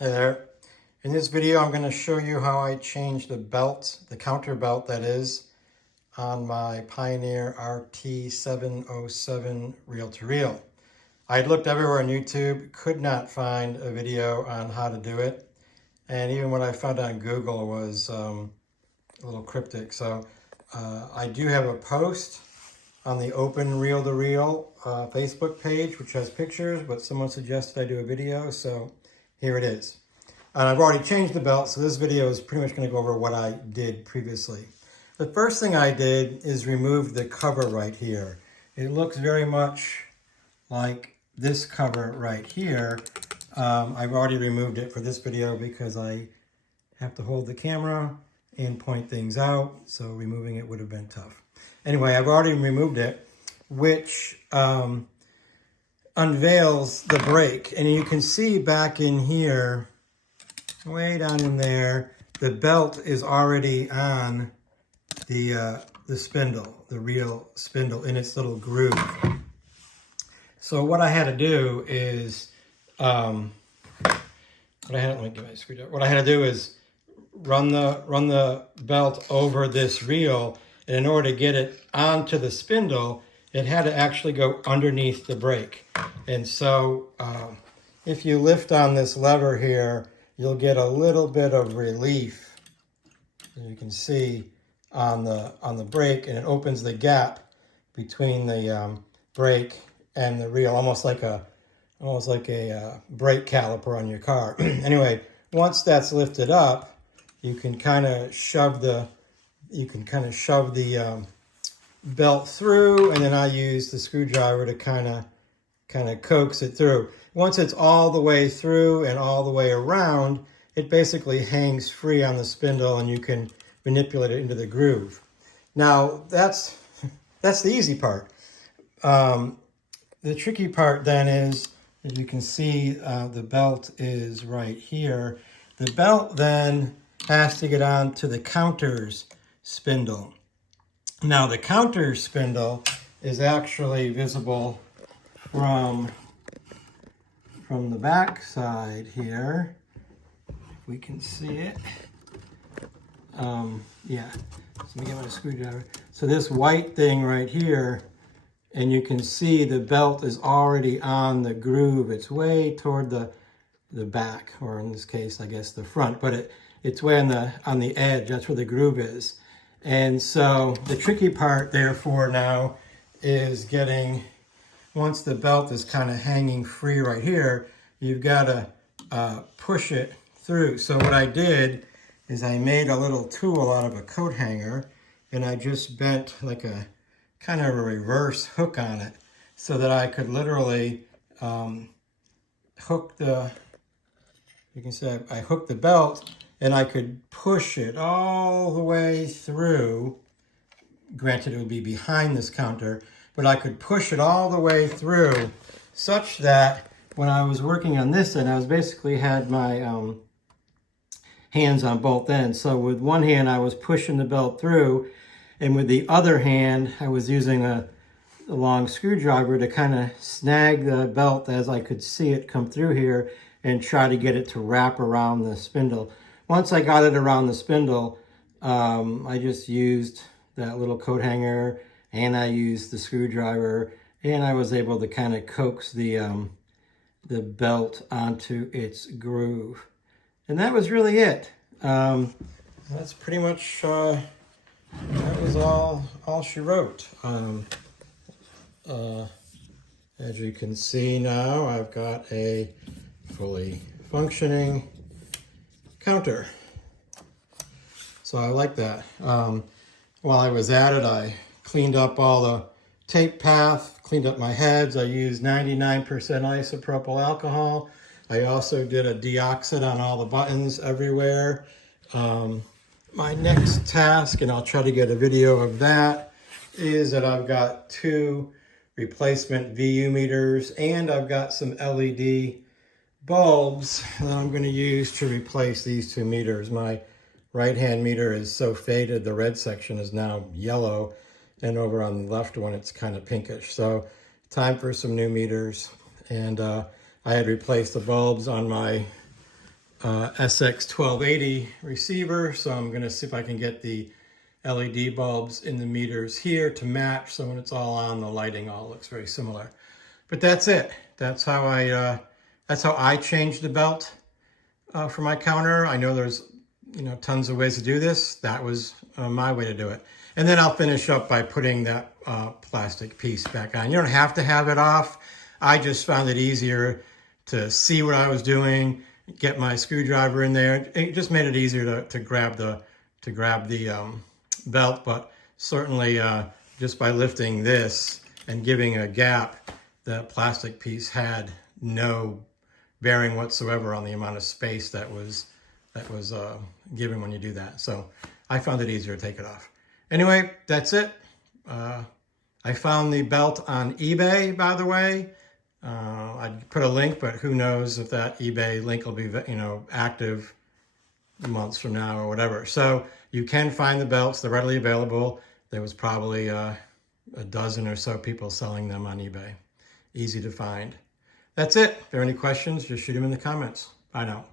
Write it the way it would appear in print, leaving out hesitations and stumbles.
Hey there. In this video, I'm going to show you how I changed the belt, the counter belt that is, on my Pioneer RT-707 reel-to-reel. I looked everywhere on YouTube, could not find a video on how to do it. And even what I found on Google was a little cryptic. So I do have a post on the Open Reel-to-Reel Facebook page, which has pictures, but someone suggested I do a video, so here it is. And I've already changed the belt, so this video is pretty much going to go over what I did previously. The first thing I did is remove the cover right here. It looks very much like this cover right here. I've already removed it for this video because I have to hold the camera and point things out, so removing it would have been tough. Anyway, I've already removed it, which unveils the brake. And you can see back in here, way down in there, the belt is already on the spindle, the reel spindle in its little groove. So what I had to do is, what I had to do is run the belt over this reel, and in order to get it onto the spindle, it had to actually go underneath the brake. And so if you lift on this lever here, you'll get a little bit of relief, as you can see, on the brake, and it opens the gap between the brake and the reel, almost like a brake caliper on your car. Anyway, once that's lifted up, you can kind of shove the belt through, and then I use the screwdriver to kind of coax it through. Once it's all the way through and all the way around, it basically hangs free on the spindle, and you can manipulate it into the groove. Now, that's the easy part. The tricky part then is, as you can see, the belt is right here. The belt then has to get on to the counter's spindle. Now, the counter spindle is actually visible from the back side here. If we can see it. Yeah, so let me get my screwdriver. So this white thing right here, and you can see the belt is already on the groove. It's way toward the back, or in this case, I guess the front, but it's way on the edge. That's where the groove is. And so the tricky part, therefore, now is getting, once the belt is kind of hanging free right here, you've got to push it through. So what I did is I made a little tool out of a coat hanger, and I just bent like a kind of a reverse hook on it so that I could literally hook the, you can see I hooked the belt, and I could push it all the way through. Granted, it would be behind this counter, but I could push it all the way through such that when I was working on this end, I was basically had my hands on both ends. So with one hand, I was pushing the belt through, and with the other hand, I was using a long screwdriver to kind of snag the belt as I could see it come through here and try to get it to wrap around the spindle. Once I got it around the spindle, I just used that little coat hanger, and I used the screwdriver, and I was able to kind of coax the belt onto its groove. And that was really it. That's pretty much, that was all she wrote. As you can see now, I've got a fully functioning counter. So I like that. While I was at it, I cleaned up all the tape path, cleaned up my heads. I used 99% isopropyl alcohol. I also did a deoxit on all the buttons everywhere. My next task, and I'll try to get a video of that, is that I've got 2 replacement VU meters, and I've got some LED bulbs that I'm going to use to replace these 2 meters. My right-hand meter is so faded, the red section is now yellow, and over on the left one, it's kind of pinkish. So time for some new meters. And I had replaced the bulbs on my SX1280 receiver, so I'm going to see if I can get the LED bulbs in the meters here to match, so when it's all on, the lighting all looks very similar. But that's it. That's how I changed the belt for my counter. I know there's tons of ways to do this. That was my way to do it. And then I'll finish up by putting that plastic piece back on. You don't have to have it off. I just found it easier to see what I was doing, get my screwdriver in there. It just made it easier to grab the belt. But certainly just by lifting this and giving a gap, the plastic piece had no bearing whatsoever on the amount of space that was given when you do that. So I found it easier to take it off. Anyway, that's it. I found the belt on eBay, by the way. I'd put a link, but who knows if that eBay link will be active months from now or whatever. So you can find the belts. They're readily available. There was probably a dozen or so people selling them on eBay. Easy to find. That's it. If there are any questions, just shoot them in the comments. Bye now.